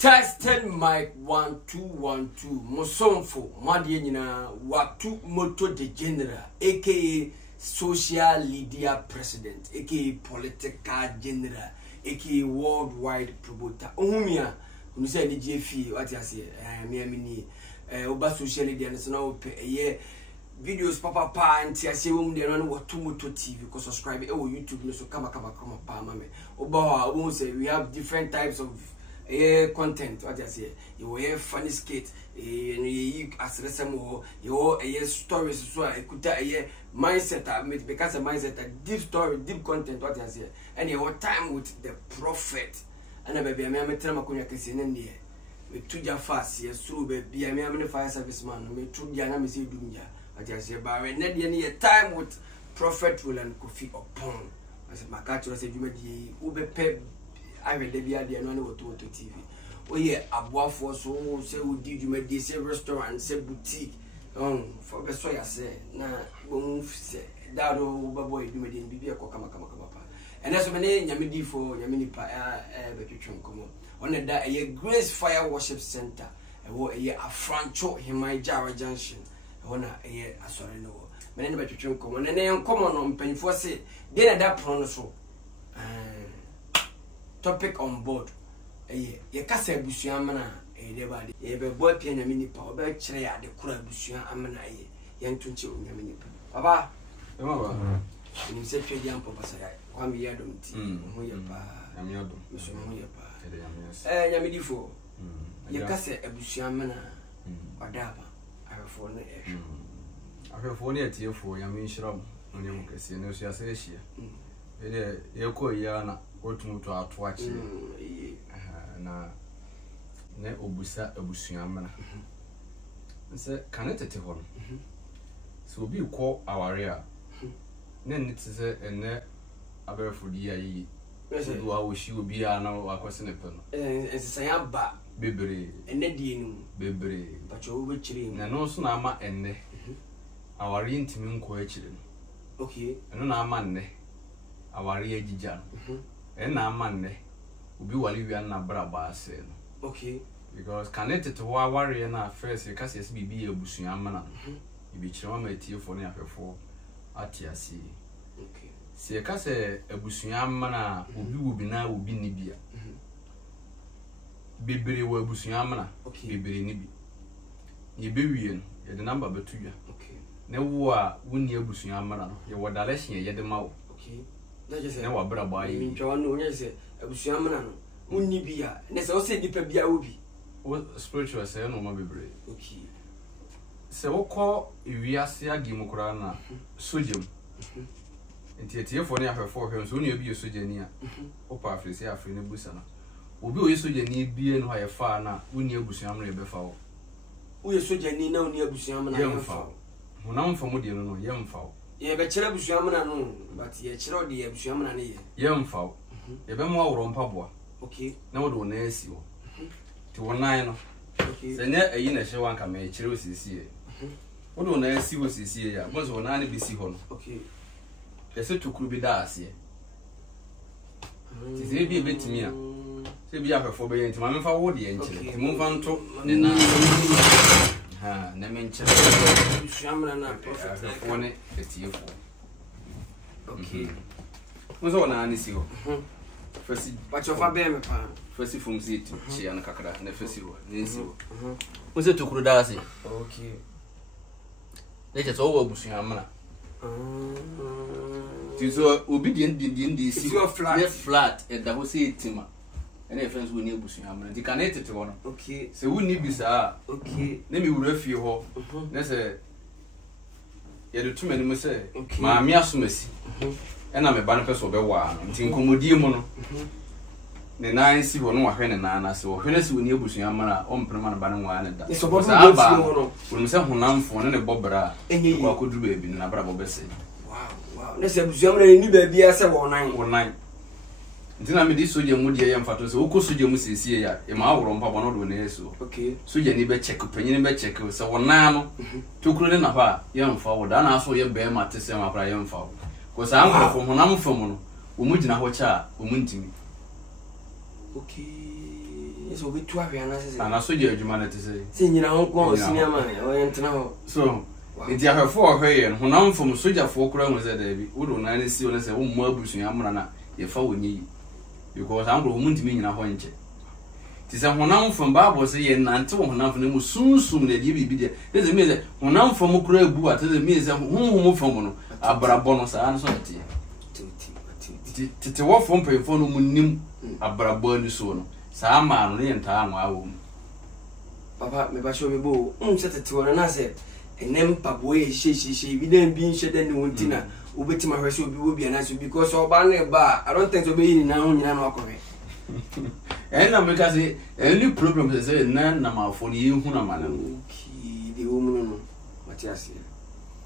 Testing mic 1 2 1 2 Mosonfo Mwadie nyina Watu Moto de General aka Social Media President aka Political General aka Worldwide Promoter Ohumia unuse ni GFE what you say me oba social media so na ope videos papa anti ase wo mu de no Watu Moto TV ko subscribe YouTube no so kama pa mame oba wo say we have different types of content what you say you have funny skit you asresem ho you stories so ekuta mindset because a mindset a deep story deep content what you say and your time with the prophet and baby me tell makonya kesi ne ne we tuja fast yes so baby me fire service man me tuja na me say dumja what you say ba we ne de time with prophet Roland Kofi Opon as makacho say djuma di ubepe I read the idea no Watu Moto TV. Oh yeah, aboafo so say we did you dey say restaurant, say boutique. For be so ya say na bo say that boy do me dey bibia ko kama pa. And that's when nyame di for nyame ni pa betwetwe nkomo. On that a Grace Fire Worship Center. E wo Afrancho Himai Jara Junction. Ona asore no. Me ne betwetwe nkomo. Ne nkomo no mpanifo say dey na that prono so. Topic on board. Ye kasa busuan amana de bade. Ye be boy pia nyame nipa. Oba kire ya de kura busuan amana ye ntunche nyame nipa. Baba. E ma ba. Ni se twa di ampo pasa ya. Kwa mi ya dom ti. Ho ye pa. Nyame ya dom. So ho ye pa. Nyame difo. Ye kasa busuan amana. Wadaba. Afefo no ehwe. Afefo ne atiefo nyame nhyiram. No ne mu kese ne so ya se ehia. Ye ko ya na Watu Moto atoachi na ne obusa abusuan amana nse kanetete ho no so obi ko aware a ne ntise ene aberefodi ayi do a wo shi obi a na akose ne pe no ensesan ya ba bebre ene die nu bebre bacho wo bekire na no so na ama ene aware ntimi nko akire no okay eno na ama ene aware agija no na amanne obi wali wi na braba ase no okay because connected to wa warrior na first you kasi ese bibi abusuan amana ibi kire ma tiefo na afefo atiasi okay se kase abusuan amana obi na obi ni bia bebere wa abusuan amana bebere ni bi ye bewie no ye de number betuya okay ne wo a woni abusuan amana no ye wo dalehye ye de ma wo okay na wa braba yi ntwa no nya se abusuan amana no unni bia ne se o se dipa bia obi o spiritual say no ma bebre okay se wokọ ewiase agim kura na sojem entietiefo ne afefo hwe so ne obi sojani a opa afrese afre ne busa na obi oye sojani bie no ha fa na woni abusuan amana be fa wo oye sojani na woni abusuan amana ye fa wo na mfa mo de no ye mfa wo ye be kire abusuan amana no but ye kire o de abusuan amana ne ye mfa wo ye be mo aworo mpaboa okay na wo do na asi wo ti wonan no okay se nya ayi na hye wanka me kire osisi e wo do na asi wo sisi e ya bo so wonan ne bi si ho no okay ese tukuru bi da ase ti se bi betimi a se bi afefo be yenti ma me fa wo de ye nkire ti mo fa nto ne na na menche shamra na prophet one etiefo okay muzo na anisi ho fasi bacho fa be me pa fasi from zit chi ana kakra na fasi ho nsi ho muzo tukuru da ase okay leche so wo busuan amana tizo obi di si flat e da ho se etima ene friends we ni busuan amana di connect to one okay se woni bisa okay na mi wura fie ho na se ye de tumani mo se ma mi asomasi ena me ba no peso be wa no nti nkomodi mu no ne nan si ho no wa hwe ne nan na se wo hwe na se woni busuan amana o mprema na ba no wa ne da so bo no woni se honamfo ne bobra ko akoduru be bi na bra bo be se wow ne se busuan amana ni ba bia se wo nan ntina me di soje mu de yem fato se wo soje mu sesie ya e ma aworo mpa bono do na yeso okay soje ni be check panyin be check se wona no tokuro ne na fa yem fa wo da na so ye be ma tese ma pra yem fa ko sa an ko honam fam no wo mu gina ho cha wo mu ntimi okay Yes, we two have an answer. And I saw your humanity say. Seeing your uncle, senior man, I went to know. So, it's your for her, and when I'm from Soja for Crown was a David, would on any see on say, oh, Mobus in Amrana, if I would need. Because I'm going to mean in a hunch. Tis a one from Barbo say, and until one of them soon the GB. There's a minute when I'm from Mukra Bua to the means of whom from a Barabonus answer. To what from pay for no moon a Barabon soon. Some man in time, I will. Papa, me show me bo, set it to one and I said, and then Papway, she, we didn't be shed any one dinner. Ubeti my rest will be an answer because of bar. I don't think to be in now in an and because any problem is a none number for you, Hunaman. The woman, Matthias.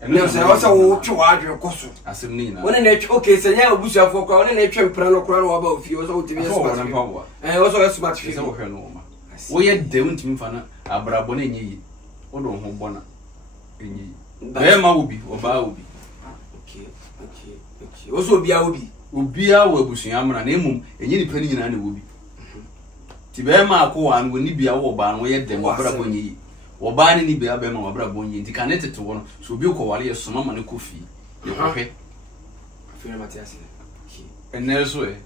And there was also to your cost. As Nina. When an okay, so now bush of for crown and a champion crown about you also to be a power. And also as much as her normal. We had don't mean fun a Braboni or don't want Bema will be or Baubi. Okay. Also be Aubi. Ubia will bush Yammer and Emum, and any penny in any will be. Tibema ko and will be our ban where them or Braboni. Or buying any Bema or Braboni, the connected to one, so be Covalia, some money coffee. You happy? I feel Matthias. And there's way.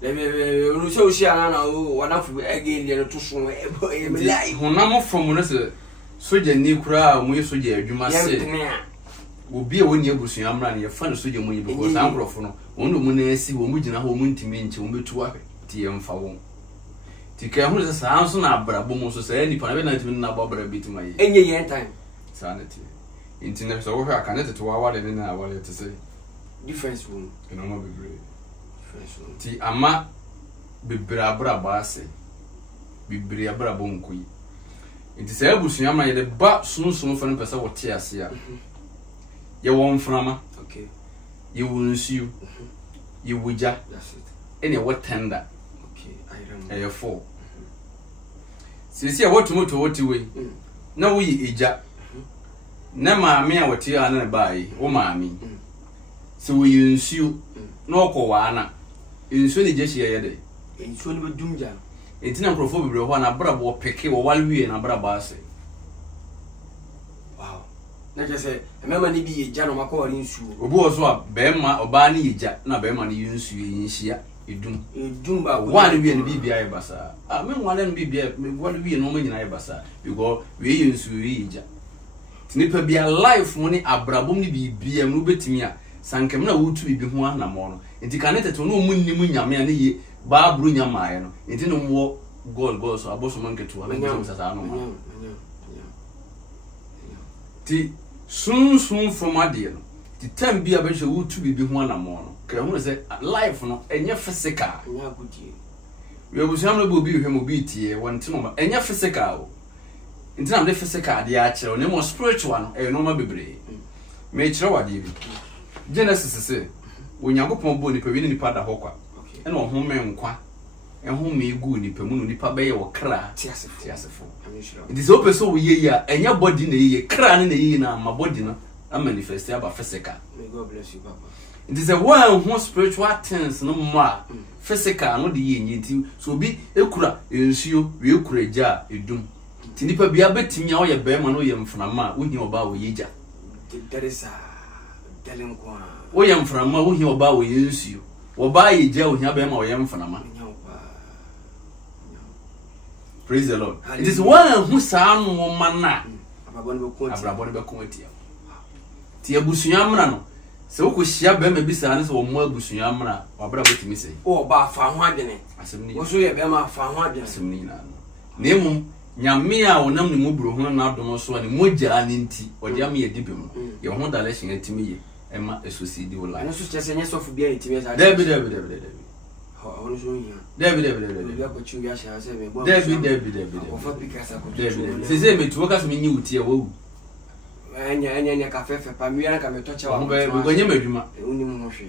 So she and one of again to show Honamo from us, Soja Nikra, and we Soja, you must say. Will be a one year bush, I'm running a fun Soja money because I'm from one woman see when we did not home to me to me to work. TM Fawon. Tika who is a sound son of Brabomos to say any parliament will not bother a bit to my any year time. Sanity. Internet over I connected to our living I wanted to say. Difference room. You know, be great. Ti ama bibra base bibria bra bonkui nti se abusua ma ye de ba sunsun fa no pese wo tie ase a ye won frama okay ye wonsiu ye wuja that's it ene wo tender okay I remember 4 sisi a wotumoto woti we na wo yi eja na maame a wotie ana ba yi wo maame se wo yi nsiu na okwa na inso ni jeshi ya de inso ni bedumja entina nkrofo bibre ho na brabo peke wo walwie na brabo ase wow na je se emema ni bi yeja no makọ wari nsu obi oso a bema oba ni yeja na bema ni nsu yinhia edum ba one wie ni bibia ye basa ah me one ni bibia me walwie no ma nyina ye basa because we yinsu yeja tinipa bia life mo ni abrabom ni bibia mu betimi a sankem na wotu bibi ho anamo no enti kanete to no munni mu nyame ane ye ba bru nyamae no enti no mo goal so aboso manketu aba ngi sasa no ti sun from ade no ti tam bia be hwe wotu bibi ho anamo no kra hu se life no enye physical nya agudie we obusiam no bo bi hwe mo bi tie wonte no enye physical enti na me physical de a kire no mo spiritual no e no ma bebre me kire wade bi Genesis say Onyankopon bo nipa wi ni nipa da hokwa ena ohome nkwa ehome egu nipa mu no nipa be ye wo kra tiasefo it is open so we ye ya enya body na ye kra na ye na ma body no a manifest aba physical. May God bless you papa. It is a one who spiritual things no more physical no de ye nti so bi ekura ensuo we ekura ja edum ti nipa bia betimi a wo ye be ma no ye mframa wo hi oba wo ye ja there is a telenkwa wo ye mframa wo hi oba wo ye nsuo wo ba ye ja wo hi aba ma wo ye mframa. Praise the Lord. It is one who sa no mana abrabon be kontia ti abusua mra no se wo ko hia be ma bisa ne se wo mo abusua mra wa bra betimi sei o ba fa ho adene asem ni wo so ye be ma fa ho adene asem ni na nemu nyame a wonam ne mu buru ho na adom so ne mogya ne nti odi am ye dibem ye ho dalation atimi ye ema esosidi wo la no so chese nye sofu bia etimi sa David ono so nya David ya ko chu ya sha se me bo David ofa pikasa ko se metu ka so me nyi utie wo enya ka fefe pa mi ya ka me toche wa go nya madwuma uni mu hwe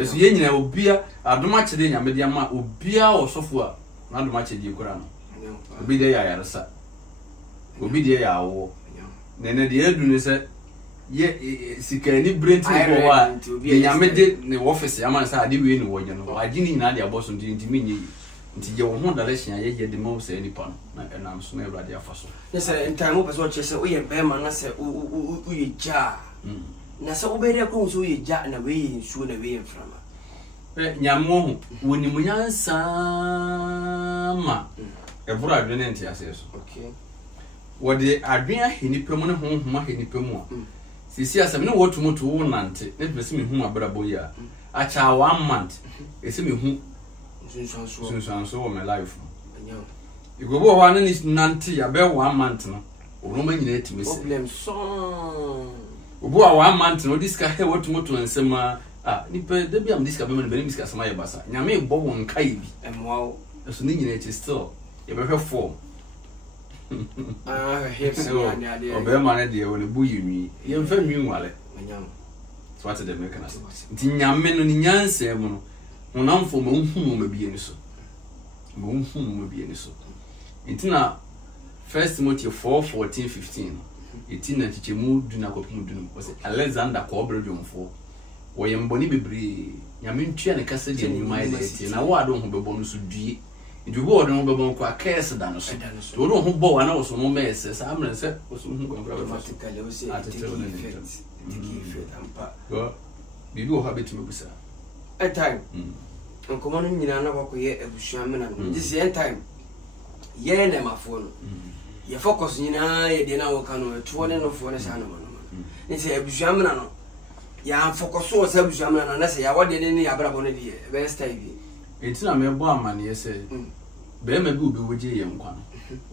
esu ye nyina obia adoma chede nya media ma obia osofo a na adoma chede kura no obi de ya yaresa obi de ya awo nene de edu ne se ye sikani brent ko wa nya mede ne office ya man sa ade we ni wo nya no agini nyina de aboso ntimi nyi nti ye wo ho direction ye de mo say nipa no na enam so na Awurade afa so yes in time person che say we be man na say we ja na say we be dey ko so we ja na we nsuo na we mframa nyamo ho woni munyansa ma eburu adwene nti ase so okay wode adwen ahenipa mu ne honhom ahenipa mu a sisi asem ne wotumoto wo nante ne pese me hu abrabo ya acha 1 month ese me hu sunsanso wo my life anyo igobo wa ne nante ya be 1 month no oroma nyina etime se problem so obo wa 1 month no diska he wotumoto nsema nipa de bi am diska be me be diska sama ye basa nyame bo won kai bi emwa so ne nyina echi still ye be hwe form hips obe ma na de woni bu yinwi ye mfa nwi nwale anyam so what the make na nti nyame no ni nyansa mu no honamfo ma nhunu ma bie ni so ma nhunu ma bie ni so nti na 1 Timothy 4:14-15 etina tichemu duna kopum dunu o se Alexander ko obredwomfo wo ye mboni bebre nyame ntua ne kasa de nyuma ile eti na wo ado ho bebo no so due nti wo ado ho bebo ko akese da no so to do ho bo wa na wo so mo mese sa amre se wo so hu ko nkra be fa go bibi wo ha betu mebusa a time nkomo no nyina na kwako ye abusua mena no this end time ye na mafo no ye focus nyina ye de na wo kanu to ne no fo ne sa no no nti abusua mena no ya focus o sa abusua mena no na se ya wode ne ya brabo no de be style bi nti na me bo amane ye se be ma bi obi woje ye nkwa no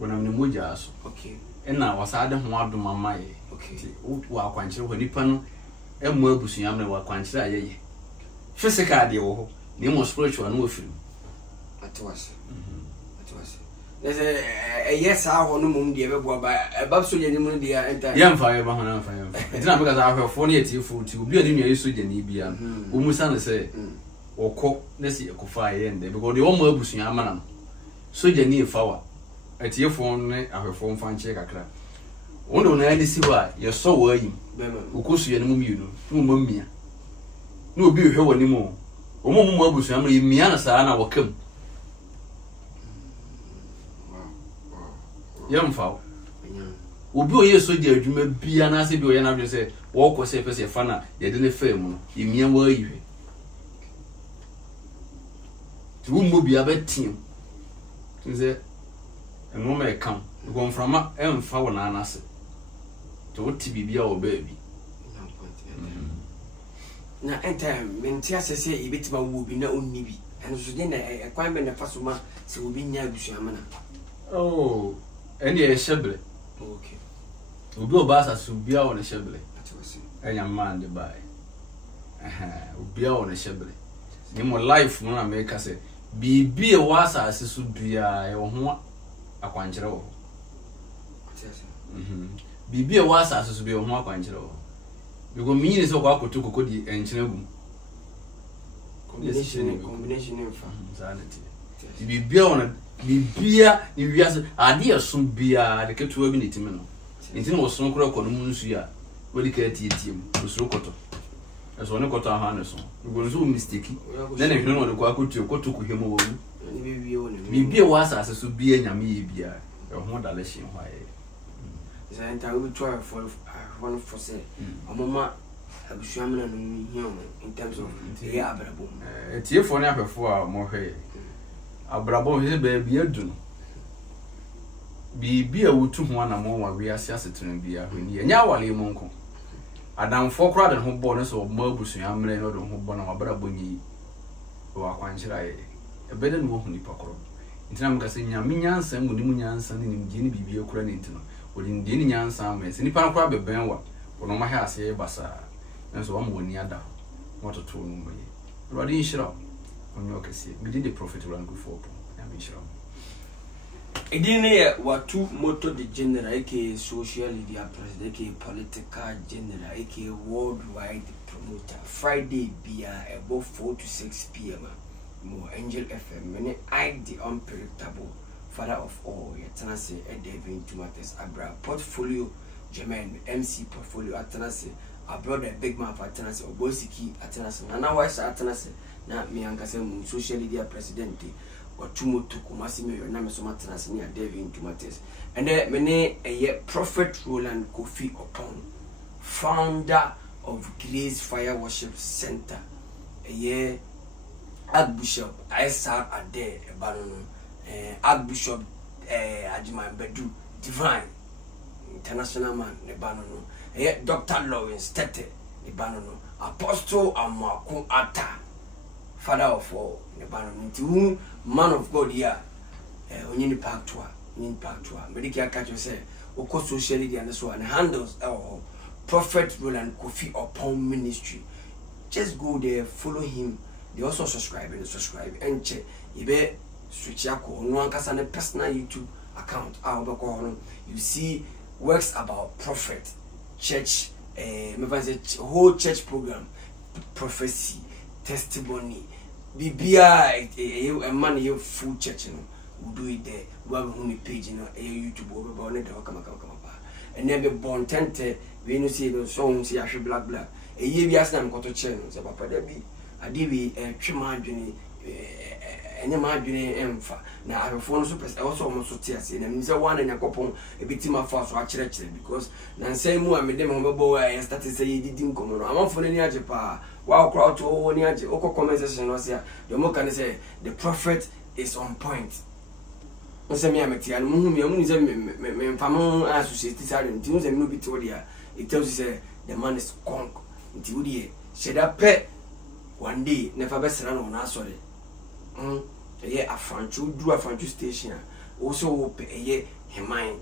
wona me moja aso okay ena wasade ho adom amaye okay wo akwankyere ho nipa no emu abusua mena wo akwankyere ayeye physical de wo ho ni mo spiritual no ofiri atwase there's a yes ho no mum de bebo ba bab so jeni mun de enter yemfa ye ba ho na mfa yemfa ntina because ahwefo ne etifo ti obi ani nua yeso jeni bia o musa ne se okọ na si ekofa ye nde because de wo mo abusua amana so jeni efawa etifo ne ahwefo mfa nche kakra wondo na ani si wa ye so wo ayim okosu ye ne mum yinu no mo mmia na obi hwe wani mo mo abusua amana mmia na saa na wakam yemfa obi oye so de adwuma bia na se bi oye na adwe se wo ko se pese fa na ye de ne fam no emia wa yiwe tu mo bia betim tinze eno me kam go mframa emfa wo na anase to ti bibia wo baabi na enter mentia sese ibetima wo bi na onni bi eno so de na kwan be na faso ma se obi nya abusua mana oh eni e shebre okay obi obasa so bia wo ne shebre enya man de bai obi wo ne shebre ni mo life no na make say bibi e wasa asisu bia e wo ho akwankyere wo bibi e wasa asisu bia wo ho akwankyere wo because me ni so kwa akoto kokodi enkyere gum combination infa sanity bibia wona bibia ni wiase ade esom bia de ketuwa bi netime no nti no so nkora kono mu nsu ya wodi ka tietiem osuro koto eso ne koto aha ne so go nso mistake na ne hwene no de kwa akoto koto ko hemo wo bibia wasa aseso bia nyame ye bia e ho dalehye ho aye is an time we try for one for say amoma abusua mena no hia in terms of the abrabo etiefo ne afefo a mo hwe abrabo he be bia du no bibia wotu ho na mo wa wiase asetun bia hwani enya wale mu nko adamfo kra de ho bo no so mo abusua mena no de ho bo na abrabo nyi wa kwankyira ye ebede no ho nipa kro ntina mka se nyame nyansa mu ni mu nyansa ni nimdi ni bibia kra ne ntino wodi ndi ni nyansa ma se nipa kra beben wa wono ma ha ase basa nso wa mo ni ada mototo no mo ye rodi nshira onyo kese gidi the prophet rank for nyame nshira edine watu moto de general aka social media president aka political general aka worldwide promoter Friday bia above 4 to 6 p.m. Mo Angel FM many I the unpredictable father of all yatanase edevin tomates abra portfolio German MC portfolio atanase abroad a big man for atanase obosiki atanase nana wise atanase na mi ankase mu social media president Watumoto Kumasimi yo na me so matena se ne David into matters. And then many a Prophet Roland Kofi Opon, founder of Grace Fire Worship Center. A year Archbishop Isaac Ade Banono, Archbishop Ajiman Bedu Divine International Man Nebanono, Dr. Lawrence Tete Nebanono, Apostle Amaku Ata, Father of all Nebanono, man of God here, Onyini Pactua, Medical Catcher say, Oko social media and so on handles Prophet Roland Kofi Opon Ministry. Just go there, follow him. They also subscribe and check. You be switch your no personal YouTube account. You see works about prophet, church, whole church program, prophecy, testimony. BBI a man here full church, we do it there. We have a page, YouTube over and then be born tente. We no see the songs here black. A year be asking to channel. So papa there be a DB twema adwene enye ma adwene emfa na arefo no so pese also almost so tia se na me say one na yakopon e bitima fa so akire because na nsai mu amede me bebo ya start say yididi nkomo no amafo ni age pa wa crowd to woni age okọ comment section no say the mo can say the prophet is on point. Nse me ameti an mu ni say me mfamo associate sare nti nse me no bi to dia it tells you say the man is conk nti wodi sheda pe one day never be sera no na sorry eye afanchu duru afanchu station also pe eye heman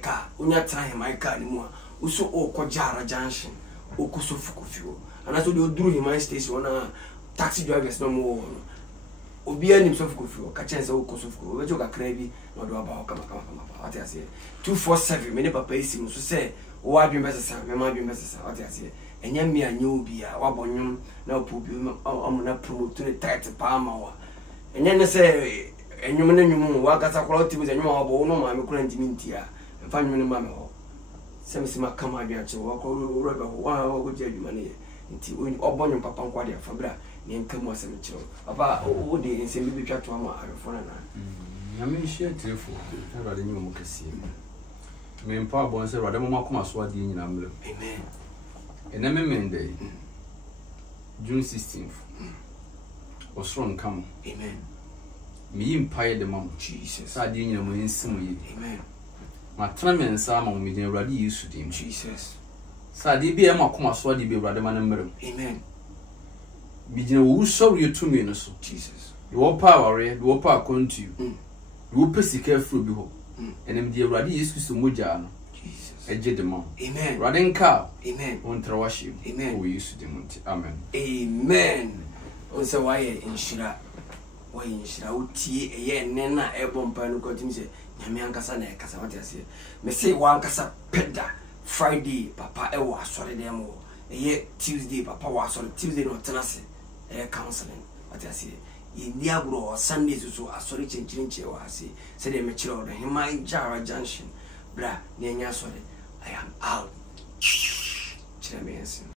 ka unya tra heman ka ni mu also okojara junction okosofu kofio ana so de duru heman station na taxi drivers no mo obi ani sofu kofio ka chense okosofu kofio we joka kra bi no do aba kama what I say 247 me ne papa isi so say o adwen besesa me ma adwen besesa what I say enya me anyo bi a wabonyum na opubi na promote ne tight pa ma wa enya ne say enyum na nyum wa kasa kwala tibu ze nyum abo no ma me kura ntimi ntia mfa nyum ne ma me ho semisi ma kama adwen ache wa ko roba wa go je adwuma ne nti obonyum papa nkwa de afabra ne nkamu asem chiro papa o de nsem bi twa to ma arefo na nyame share telefo everade nyum mo kese me mpa bon se rade mo makoma so ade nyina mle amen and I remember June 16th was strong come. Amen. Me empire the mom. Jesus. I didn't know when some Amen. My tremen salmon with the ready use to him. Jesus. Sadi be a macoma swadi be rather man. Amen. Begin who saw you to me so. Jesus. Your power, your power come to you. You pussy careful behold. And then the ready use to Mujano. Ejedemo. Amen. Radin cow. Amen. On Trawashi. Amen. We used to demonte. Amen. Amen. On say why in Shira. Why in Shira uti a ye nena ebon panu continue say Nyame ankasa na ekasa what I say. Me say one kasa peda Friday papa e wa sori dem o. Ye Tuesday papa wa sori Tuesday no tenase e counseling what I say. Ye agro Sunday so asori chenchirinche wa say say dem me chiro do Heman Jara Junction bra na nya sori I am out.